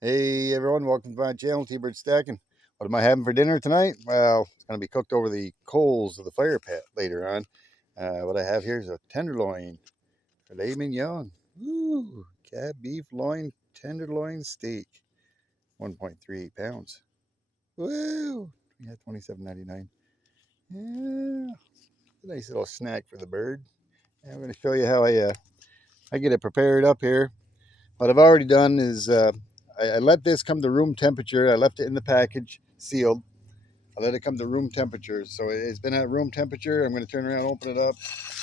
Hey everyone, welcome to my channel, T-Bird Stacking. What am I having for dinner tonight? Well, it's going to be cooked over the coals of the fire pit later on. What I have here is a tenderloin, filet mignon. Woo! Cab beef loin tenderloin steak, 1.38 pounds. Woo! Yeah, $27.99. Yeah, a nice little snack for the bird. And I'm going to show you how I get it prepared up here. What I've already done is I let this come to room temperature. I left it in the package sealed. I let it come to room temperature. So it's been at room temperature. I'm going to turn around, open it up.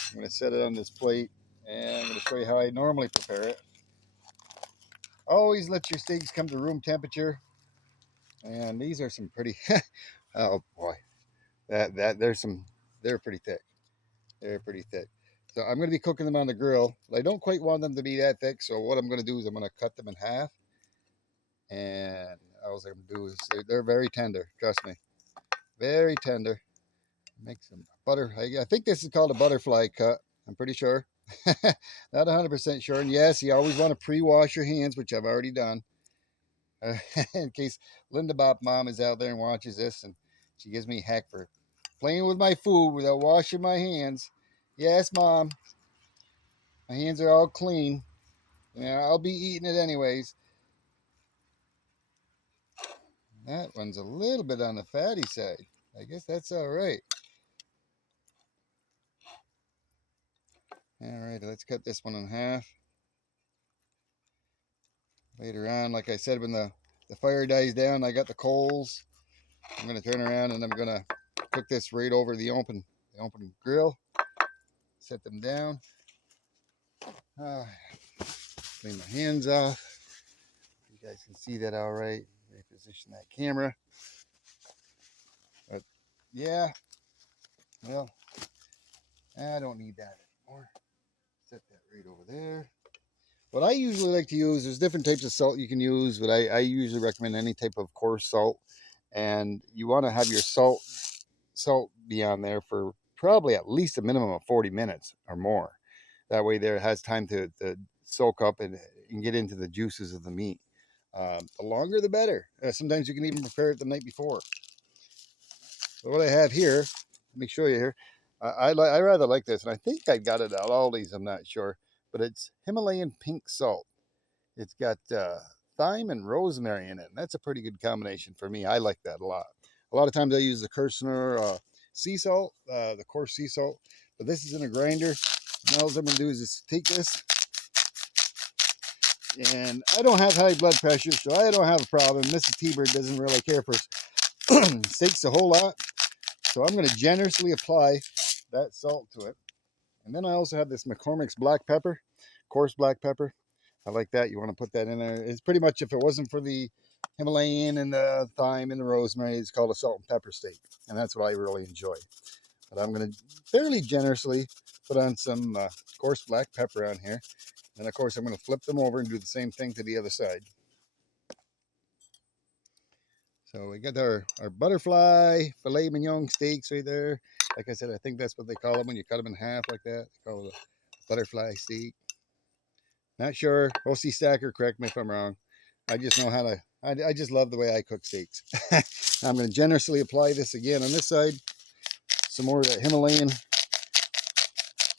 I'm going to set it on this plate, and I'm going to show you how I normally prepare it. Always let your steaks come to room temperature. And these are some pretty, oh boy, they're pretty thick. They're pretty thick. So I'm going to be cooking them on the grill. I don't quite want them to be that thick. So what I'm going to do is I'm going to cut them in half. And all I'm going to do is they're very tender. Trust me, very tender. Make some butter. I think this is called a butterfly cut. I'm pretty sure. Not 100% sure. And yes, you always want to pre-wash your hands, which I've already done. In case Linda Bop Mom is out there and watches this, and she gives me heck for playing with my food without washing my hands. Yes, Mom. My hands are all clean. Yeah, I'll be eating it anyways. That one's a little bit on the fatty side. I guess that's all right. All right, let's cut this one in half. Later on, like I said, when the fire dies down, I got the coals. I'm going to turn around and I'm going to cook this right over the open grill. Set them down. Clean my hands off. You guys can see that all right. Reposition that camera. But yeah, well, I don't need that anymore. Set that right over there. What I usually like to use, there's different types of salt you can use, but I usually recommend any type of coarse salt. And you want to have your salt be on there for probably at least a minimum of 40 minutes or more. That way there has time to soak up and get into the juices of the meat. The longer the better. Sometimes you can even prepare it the night before. So what I have here, let me show you here. I rather like this, and I think I got it at Aldi's, I'm not sure, but it's Himalayan pink salt. It's got thyme and rosemary in it, and that's a pretty good combination for me. I like that a lot. A lot of times I use the Kirshner sea salt, the coarse sea salt, but this is in a grinder. And all I'm going to do is just take this, and I don't have high blood pressure, so I don't have a problem. Mrs. T-Bird doesn't really care for steaks a whole lot, so I'm going to generously apply that salt to it. And then I also have this McCormick's black pepper, coarse black pepper. I like that. You want to put that in there. It's pretty much, if it wasn't for the Himalayan and the thyme and the rosemary, it's called a salt and pepper steak. And that's what I really enjoy. But I'm going to fairly generously put on some coarse black pepper on here. And of course, I'm going to flip them over and do the same thing to the other side. So we got our butterfly filet mignon steaks right there. Like I said, I think that's what they call them when you cut them in half like that. They call it a butterfly steak. Not sure. OC Stacker, correct me if I'm wrong. I just know how to, I just love the way I cook steaks. I'm going to generously apply this again on this side. Some more of that Himalayan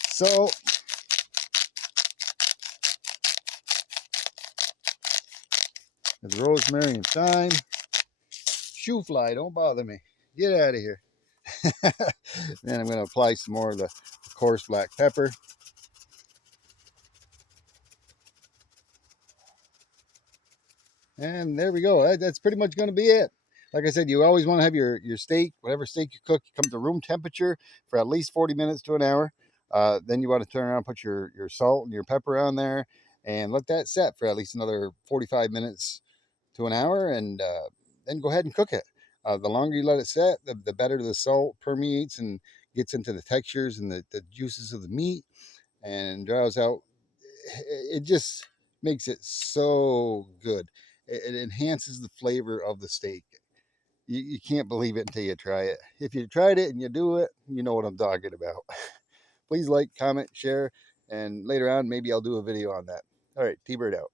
salt. There's rosemary and thyme. Shoo fly, don't bother me. Get out of here. Then I'm going to apply some more of the coarse black pepper. And there we go. That's pretty much going to be it. Like I said, you always want to have your steak, whatever steak you cook, you come to room temperature for at least 40 minutes to an hour. Then you want to turn around, put your salt and your pepper on there, and let that set for at least another 45 minutes to an hour, and then go ahead and cook it. The longer you let it set, the better the salt permeates and gets into the textures and the juices of the meat and draws out. It just makes it so good. It enhances the flavor of the steak. You can't believe it until you try it. If you tried it and you do it, you know what I'm talking about. Please like, comment, share, and later on maybe I'll do a video on that. All right, T-Bird out.